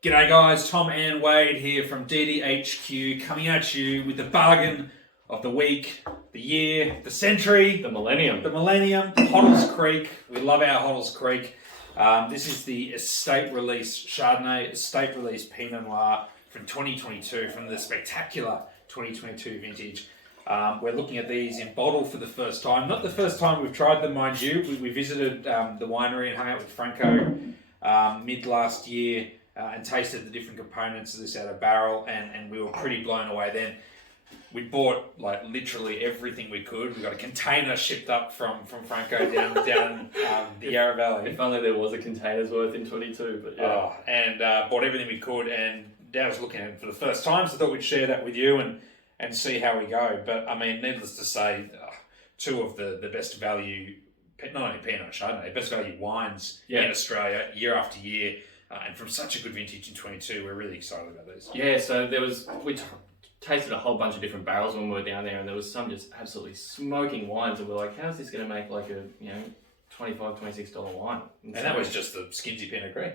G'day guys, Tom and Wade here from DDHQ coming at you with the bargain of the week, the year, the century, The millennium. Hoddles Creek. We love our Hoddles Creek. This is the estate release Chardonnay, estate release Pinot Noir from 2022, from the spectacular 2022 vintage. We're looking at these in bottle for the first time. Not the first time we've tried them, mind you. We visited the winery and hung out with Franco mid last year. And tasted the different components of this out of barrel, and we were pretty blown away then. We bought like literally everything we could. We got a container shipped up from Franco down the Yarra Valley. If only there was a container's worth in 22, but yeah. And bought everything we could, and Dad was looking at it for the first time, so I thought we'd share that with you and see how we go. But I mean, needless to say, two of the best value, not only Pinot Chardonnay, best value wines in Australia year after year. And from such a good vintage in 22, we're really excited about these. Yeah, so we tasted a whole bunch of different barrels when we were down there, and there was some just absolutely smoking wines, and we're like, how's this going to make like a $25, $26 wine? And that was just the Skinsy Pinot Gris.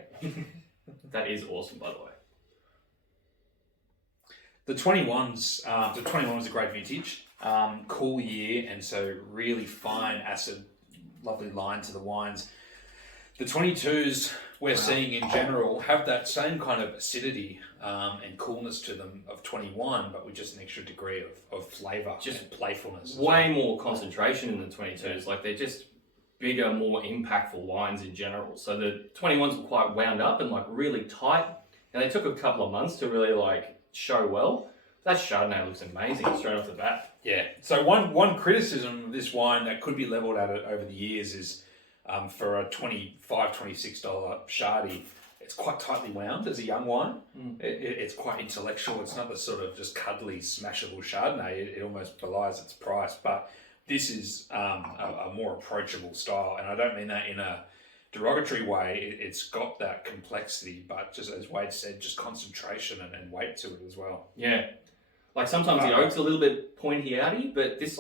That is awesome, by the way. The 21 was a great vintage, cool year, and so really fine acid, lovely line to the wines. The 22s we're seeing in general have that same kind of acidity and coolness to them of 21, but with just an extra degree of flavour, just playfulness. Way more concentration in the 22s. Like, they're just bigger, more impactful wines in general. So the 21s were quite wound up and like really tight, and they took a couple of months to really like show well. That Chardonnay looks amazing straight off the bat. Yeah. So one criticism of this wine that could be levelled at it over the years is, for a $25, $26 Shardy, it's quite tightly wound as a young wine. It's quite intellectual. It's not the sort of just cuddly, smashable Chardonnay. It almost belies its price. But this is a more approachable style. And I don't mean that in a derogatory way. It's got that complexity, but just as Wade said, just concentration and weight to it as well. Yeah. Like sometimes the oak's a little bit pointy-outy, but this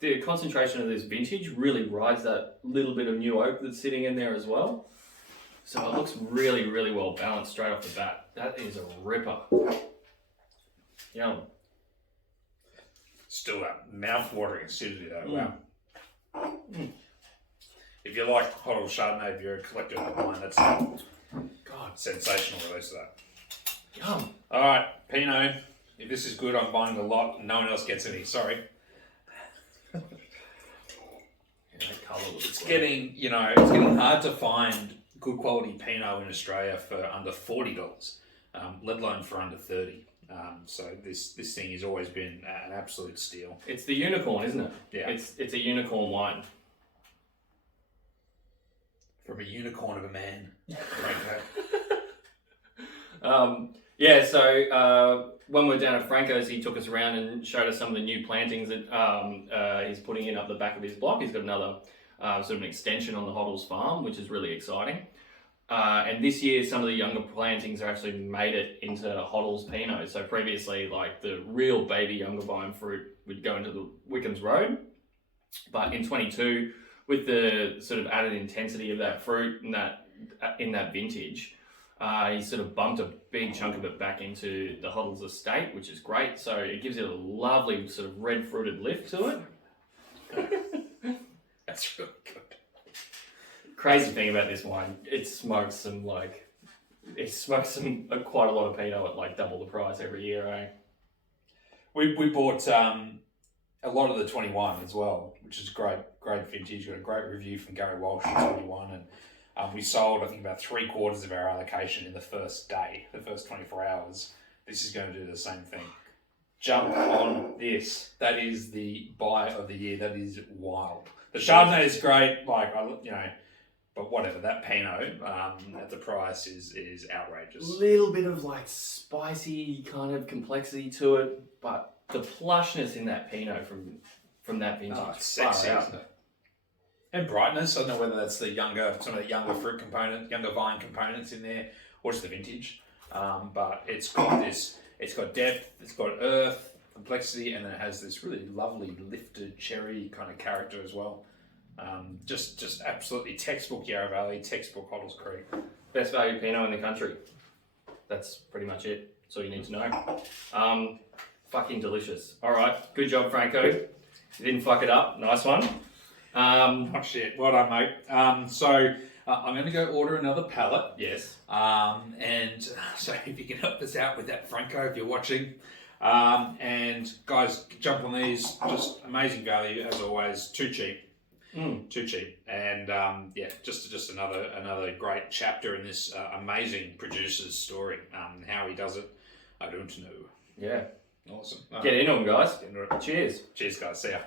the concentration of this vintage really rides that little bit of new oak that's sitting in there as well. So it looks really, really well balanced straight off the bat. That is a ripper. Yum. Still that mouth-watering acidity though, wow. If you like Hoddles Chardonnay, if you're a collector of wine, that's sensational release of that. Yum. Alright, Pinot, if this is good, I'm buying a lot and no one else gets any, sorry. It's getting hard to find good quality Pinot in Australia for under $40, let alone for under $30. So this thing has always been an absolute steal. It's the unicorn, isn't it? Yeah. It's a unicorn wine. From a unicorn of a man. So when we were down at Franco's, he took us around and showed us some of the new plantings that he's putting in up the back of his block. He's got another sort of an extension on the Hoddles farm, which is really exciting. And this year, some of the younger plantings are actually made it into Hoddles Pinot. So previously, like the real baby younger vine fruit would go into the Wickham's Road. But in 22, with the sort of added intensity of that fruit and in that vintage, he sort of bumped a big chunk of it back into the Hoddles estate, which is great. So it gives it a lovely sort of red fruited lift to it. That's really good. Crazy thing about this wine, it smokes quite a lot of Pinot at like double the price every year, eh? We bought a lot of the 21 as well, which is great vintage. Got a great review from Gary Walsh on 21, and we sold, I think, about 3/4 of our allocation in the first day, the first 24 hours. This is going to do the same thing. Jump on this. That is the buy of the year. That is wild. The Chardonnay is great, but whatever, that Pinot at the price is outrageous. Little bit of like spicy kind of complexity to it, but the plushness in that Pinot from that vintage. Oh, it's sexy, isn't it? And brightness. I don't know whether that's some of the younger fruit component, younger vine components in there, or just the vintage. But it's got depth, it's got earth, complexity, and then it has this really lovely lifted cherry kind of character as well. Just absolutely textbook Yarra Valley, textbook Hoddles Creek. Best value Pinot in the country. that's pretty much it. That's all you need to know. Fucking delicious. All right, good job, Franco. You didn't fuck it up. Nice one. Oh shit, well done, mate. So I'm going to go order another pallet. Yes. And so if you can help us out with that, Franco, if you're watching. And guys, jump on these. Just amazing value as always. Too cheap. Too cheap. And just another great chapter in this amazing producer's story. How he does it, I don't know. Yeah. Awesome. Get into them, guys. Get into it. Cheers. Cheers, guys. See ya.